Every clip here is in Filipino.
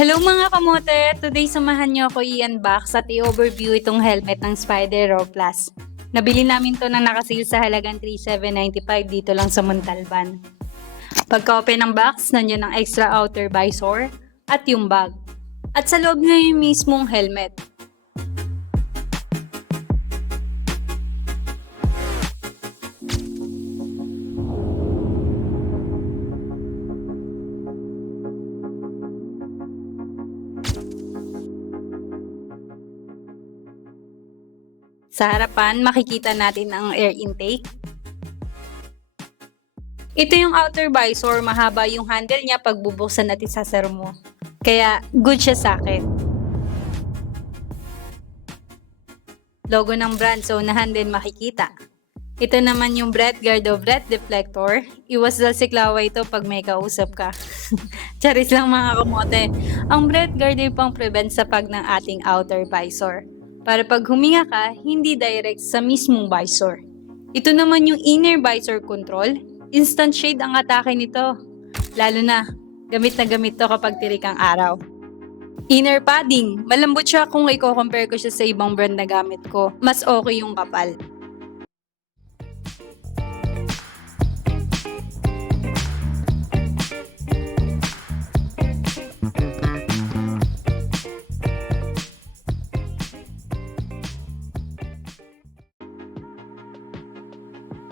Hello mga kamote! Today samahan niyo ako i-unbox at i-overview itong helmet ng Spyder Raw Plus. Nabili namin to nang nakasil sa halagang 3,795 dito lang sa Montalban. Pagka-open ng box, nandiyan ang extra outer visor at yung bag. At sa loob na yung mismong helmet. Sa harapan, makikita natin ang air intake. Ito yung outer visor, mahaba yung handle niya pag bubuksan at isasara mo. Kaya good siya sa akin. Logo ng brand, so unahan din makikita. Ito naman yung breath guard o breath deflector. Iwas dal si Klaway ito pag may kausap ka. Charis lang mga kamote. Ang breath guard ay pang prevent sa pag ng ating outer visor. Para pag huminga ka, hindi direct sa mismong visor. Ito naman yung inner visor control. Instant shade ang atake nito. Lalo na gamit to kapag tirik ang araw. Inner padding. Malambot siya kung i-compare ko siya sa ibang brand na gamit ko. Mas okay yung kapal.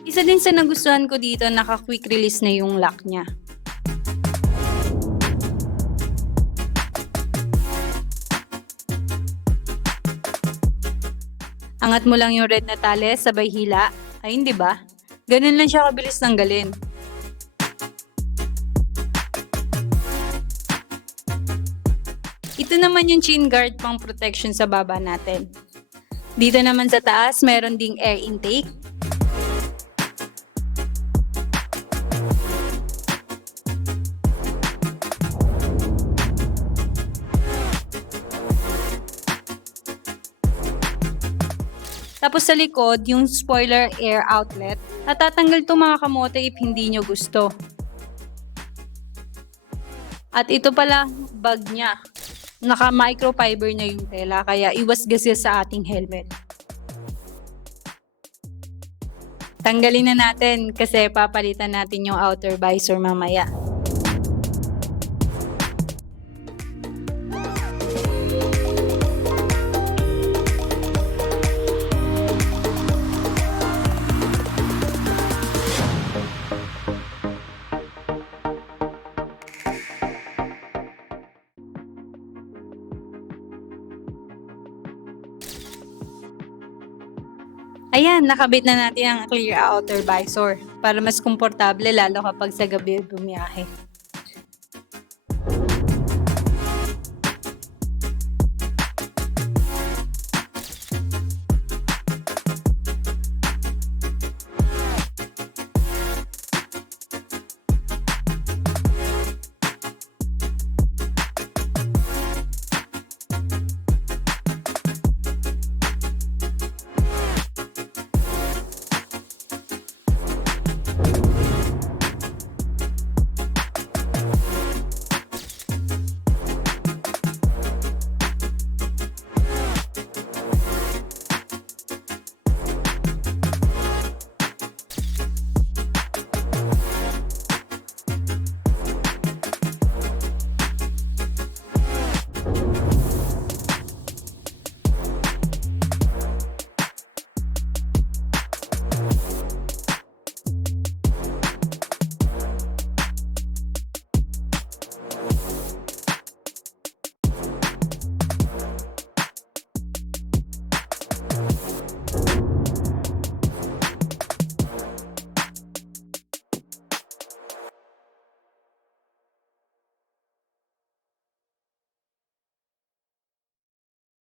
Isa din sa nagustuhan ko dito, naka-quick release na yung lock niya. Angat mo lang yung red na tali, sabay hila. Ay, hindi ba? Ganun lang siya kabilis tanggalin. Ito naman yung chin guard pang protection sa baba natin. Dito naman sa taas, meron ding air intake. Tapos sa likod, yung spoiler air outlet. Natatanggal to mga kamote if hindi nyo gusto. At ito pala, bag niya. Naka microfiber na yung tela, kaya iwas gasgas sa ating helmet. Tanggalin na natin kasi papalitan natin yung outer visor mamaya. Ayan, nakabit na natin ang clear outer visor para mas komportable lalo kapag sa gabi bumiyahe.